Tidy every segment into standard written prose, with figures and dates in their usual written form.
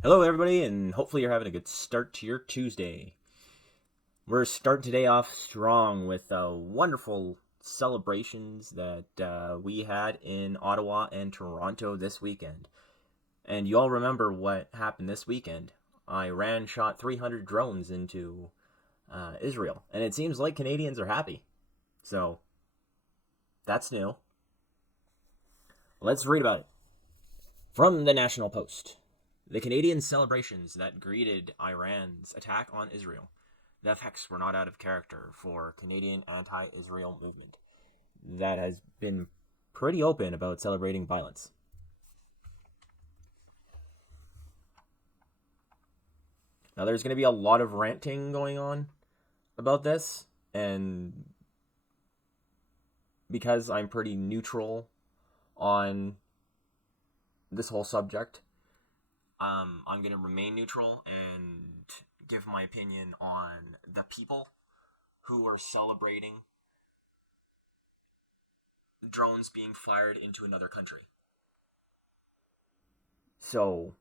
Hello, everybody, and hopefully you're having a good start to your Tuesday. We're starting today off strong with wonderful celebrations that we had in Ottawa and Toronto this weekend. And you all remember what happened this weekend. Iran shot 300 drones into Israel, and it seems like Canadians are happy. So that's new. Let's read about it. From the National Post. The Canadian celebrations that greeted Iran's attack on Israel. The effects were not out of character for Canadian anti-Israel movement that has been pretty open about celebrating violence. Now there's going to be a lot of ranting going on about this, and because I'm pretty neutral on this whole subject, I'm going to remain neutral and give my opinion on the people who are celebrating drones being fired into another country. So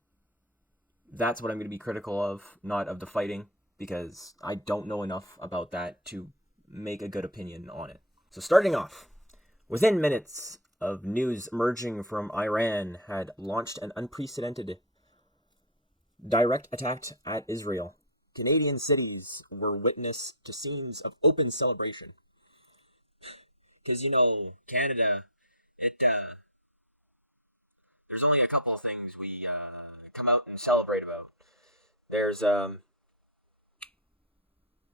that's what I'm going to be critical of, not of the fighting, because I don't know enough about that to make a good opinion on it. So starting off, within minutes of news emerging from Iran had launched an unprecedented direct attack at Israel. Canadian cities were witness to scenes of open celebration. Because, Canada, there's only a couple of things we come out and celebrate about. There's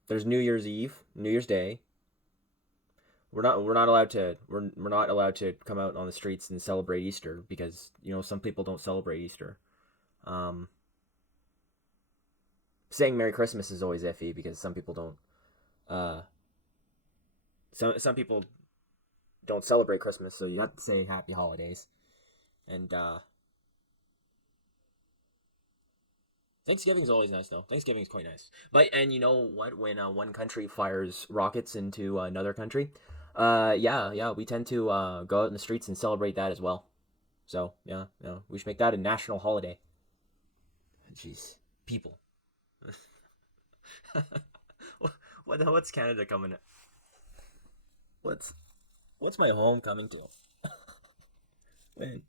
there's New Year's Eve, New Year's Day. We're not allowed to come out on the streets and celebrate Easter because some people don't celebrate Easter. Um, Saying Merry Christmas is always iffy because some people don't. Some people don't celebrate Christmas, so you have to say Happy Holidays. And Thanksgiving is always nice, though. Thanksgiving is quite nice. But and you know what? When one country fires rockets into another country, yeah, we tend to go out in the streets and celebrate that as well. So yeah, we should make that a national holiday. Jeez, people. What's Canada coming? What's what's my home coming to? When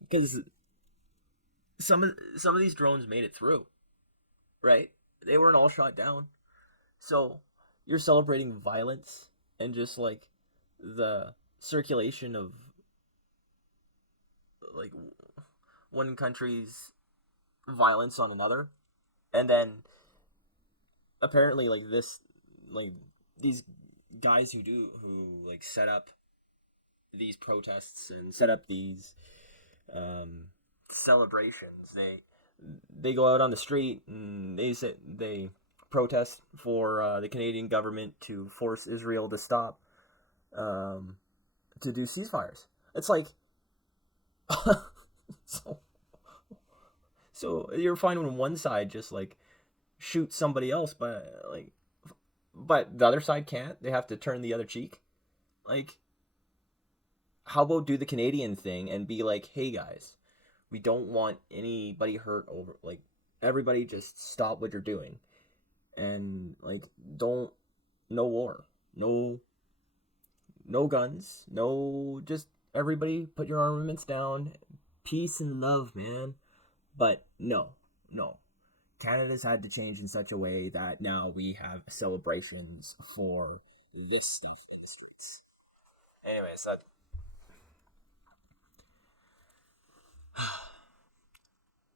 because some of these drones made it through, right? They weren't all shot down. So you're celebrating violence and just like the circulation of like one country's violence on another, and then apparently like these guys who like set up these protests and set up these um, celebrations. They go out on the street and they protest for the Canadian government to force Israel to stop um, to do ceasefires. It's like so, so you're fine when one side just like shoots somebody else, but the other side can't. They have to turn the other cheek. Like, how about do the Canadian thing and be like, hey guys, we don't want anybody hurt over like everybody just stop what you're doing and like don't no war no no guns no just everybody put your armaments down, peace and love, man. But no, Canada's had to change in such a way that now we have celebrations for this stuff in the streets. Anyways,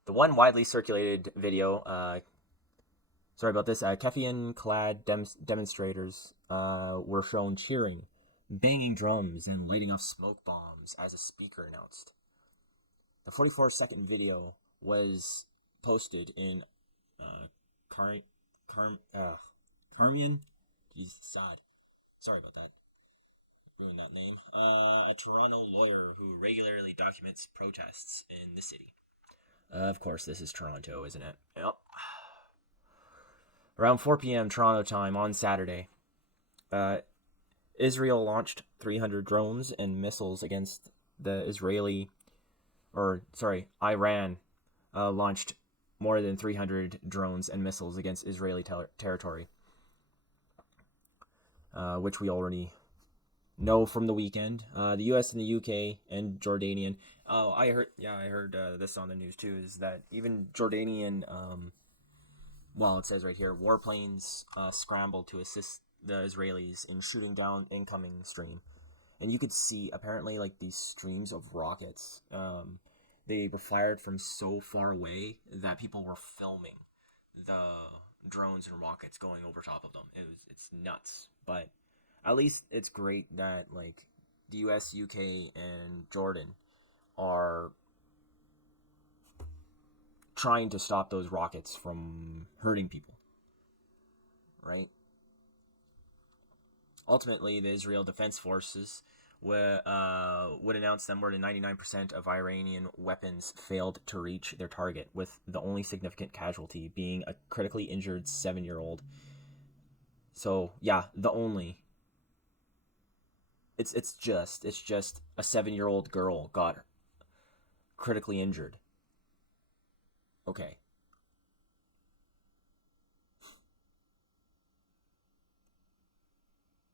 the one widely circulated video, sorry about this, Kefian clad demonstrators were shown cheering, banging drums, and lighting off smoke bombs as a speaker announced. The 44-second video was posted in Car- Carmian. He's sad. Sorry about that. Ruined that name. A Toronto lawyer who regularly documents protests in the city. Of course, this is Toronto, isn't it? Yep. Around 4 p.m. Toronto time on Saturday, uh, Israel launched 300 drones and missiles against the Iran launched more than 300 drones and missiles against Israeli territory, which we already know from the weekend. The U.S. and the U.K. and Jordanian. Oh, I heard this on the news too. Is that even Jordanian? Well, it says right here, warplanes scrambled to assist the Israelis in shooting down incoming stream, and you could see apparently like these streams of rockets. They were fired from so far away that people were filming the drones and rockets going over top of them. It's nuts, but at least it's great that like the U.S., U.K., and Jordan are trying to stop those rockets from hurting people, right? Ultimately, the Israel Defense Forces would announce that more than 99% of Iranian weapons failed to reach their target, with the only significant casualty being a critically injured 7-year-old. So yeah, the only. It's just a 7-year-old girl got critically injured. Okay.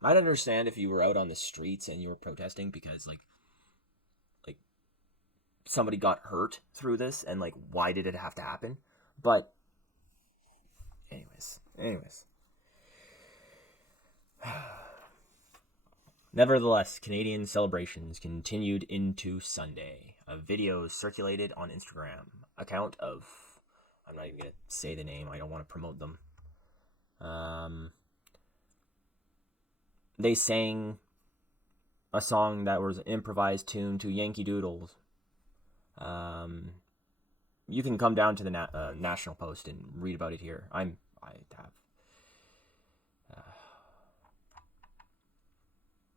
I'd understand if you were out on the streets and you were protesting because like somebody got hurt through this and like why did it have to happen? But anyways. Nevertheless, Canadian celebrations continued into Sunday. A video circulated on Instagram account of, I'm not even gonna say the name. I don't want to promote them. They sang a song that was an improvised tune to Yankee Doodles. You can come down to the National Post and read about it here. I have.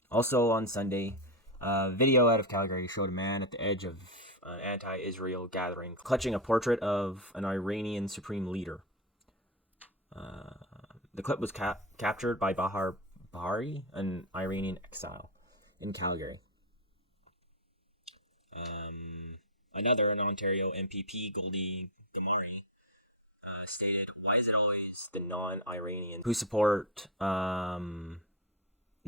Also on Sunday, a video out of Calgary showed a man at the edge of an anti-Israel gathering, clutching a portrait of an Iranian supreme leader. The clip was captured by Bahar Bahari, an Iranian exile in Calgary. An Ontario MPP, Goldie Gamari, stated, "Why is it always the non-Iranians who support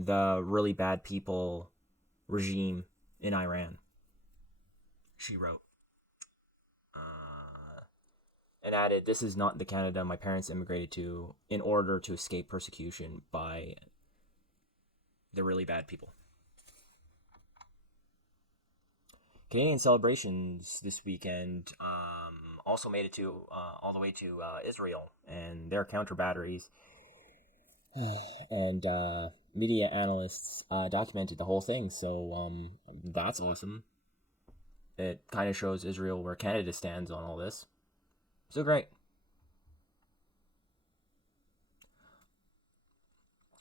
the really bad people regime in Iran?" She wrote. And added, "This is not the Canada my parents immigrated to in order to escape persecution by the really bad people." Canadian celebrations this weekend also made it to all the way to Israel and their counter batteries. And media analysts documented the whole thing, so that's awesome. It kind of shows Israel where Canada stands on all this. So great.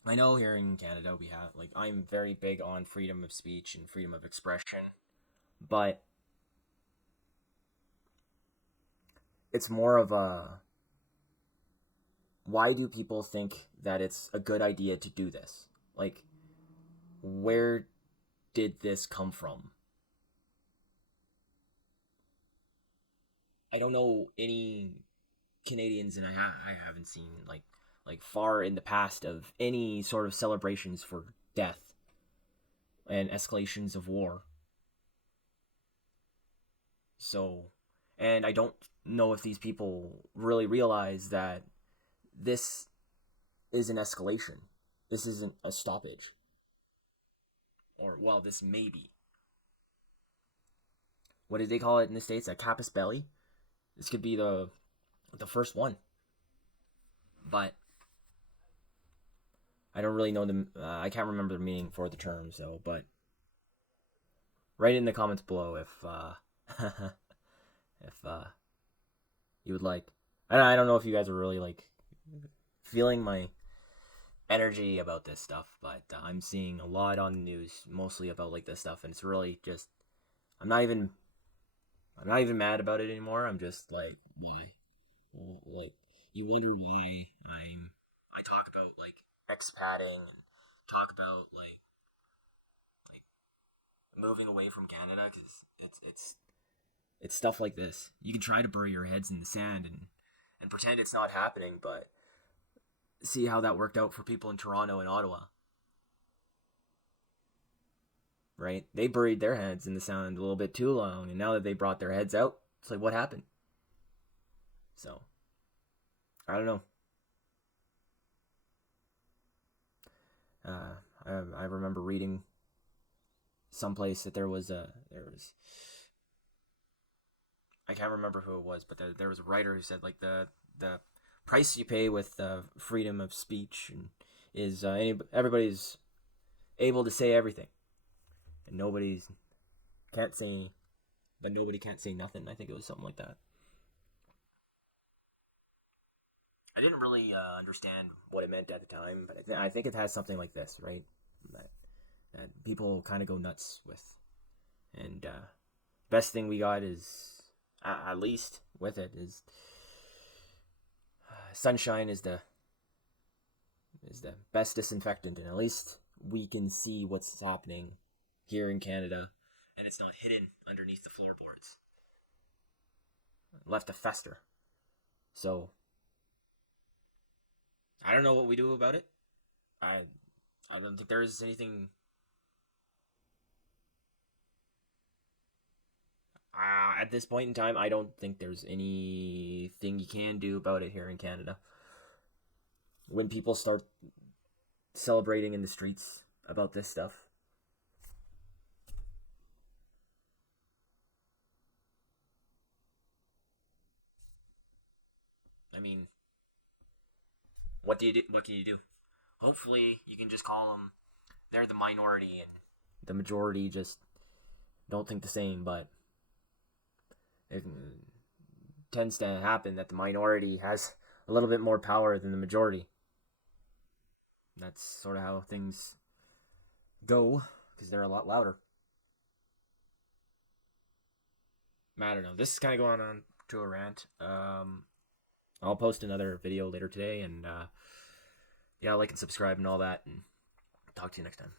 I know here in Canada we have, like, I'm very big on freedom of speech and freedom of expression, but it's more of a, why do people think that it's a good idea to do this? Like, where did this come from? I don't know any Canadians, and I haven't seen like far in the past of any sort of celebrations for death and escalations of war. So, and I don't know if these people really realize that this is an escalation. This isn't a stoppage. Or, well, this may be. What did they call it in the States? A casus belli? This could be the first one. But I don't really know the. I can't remember the meaning for the term, so, but write in the comments below if if you would like. I don't know if you guys are really like feeling my energy about this stuff, but I'm seeing a lot on the news, mostly about like this stuff, and it's really just I'm not even mad about it anymore. I'm just like, why? Well, like, you wonder why I talk about like expatting and talk about like moving away from Canada because it's It's stuff like this. You can try to bury your heads in the sand and pretend it's not happening, but see how that worked out for people in Toronto and Ottawa. Right? They buried their heads in the sand a little bit too long, and now that they brought their heads out, it's like, what happened? So, I don't know. I remember reading someplace that I can't remember who it was, but there was a writer who said like the price you pay with freedom of speech is everybody's able to say everything, and nobody's can't say, but nobody can't say nothing. I think it was something like that. I didn't really understand what it meant at the time, but I think it has something like this, right? That that people kind of go nuts with, and best thing we got is at least with it is sunshine is the best disinfectant, and at least we can see what's happening here in Canada, and it's not hidden underneath the floorboards, left to fester. So I don't know what we do about it. I I don't think there is anything. At this point in time, I don't think there's anything you can do about it here in Canada. When people start celebrating in the streets about this stuff, I mean, what do you do? What can you do? Hopefully, you can just call them. They're the minority, and the majority just don't think the same. But it tends to happen that the minority has a little bit more power than the majority. That's sort of how things go because they're a lot louder. I don't know. This is kind of going on to a rant. I'll post another video later today, and yeah, like and subscribe and all that, and talk to you next time.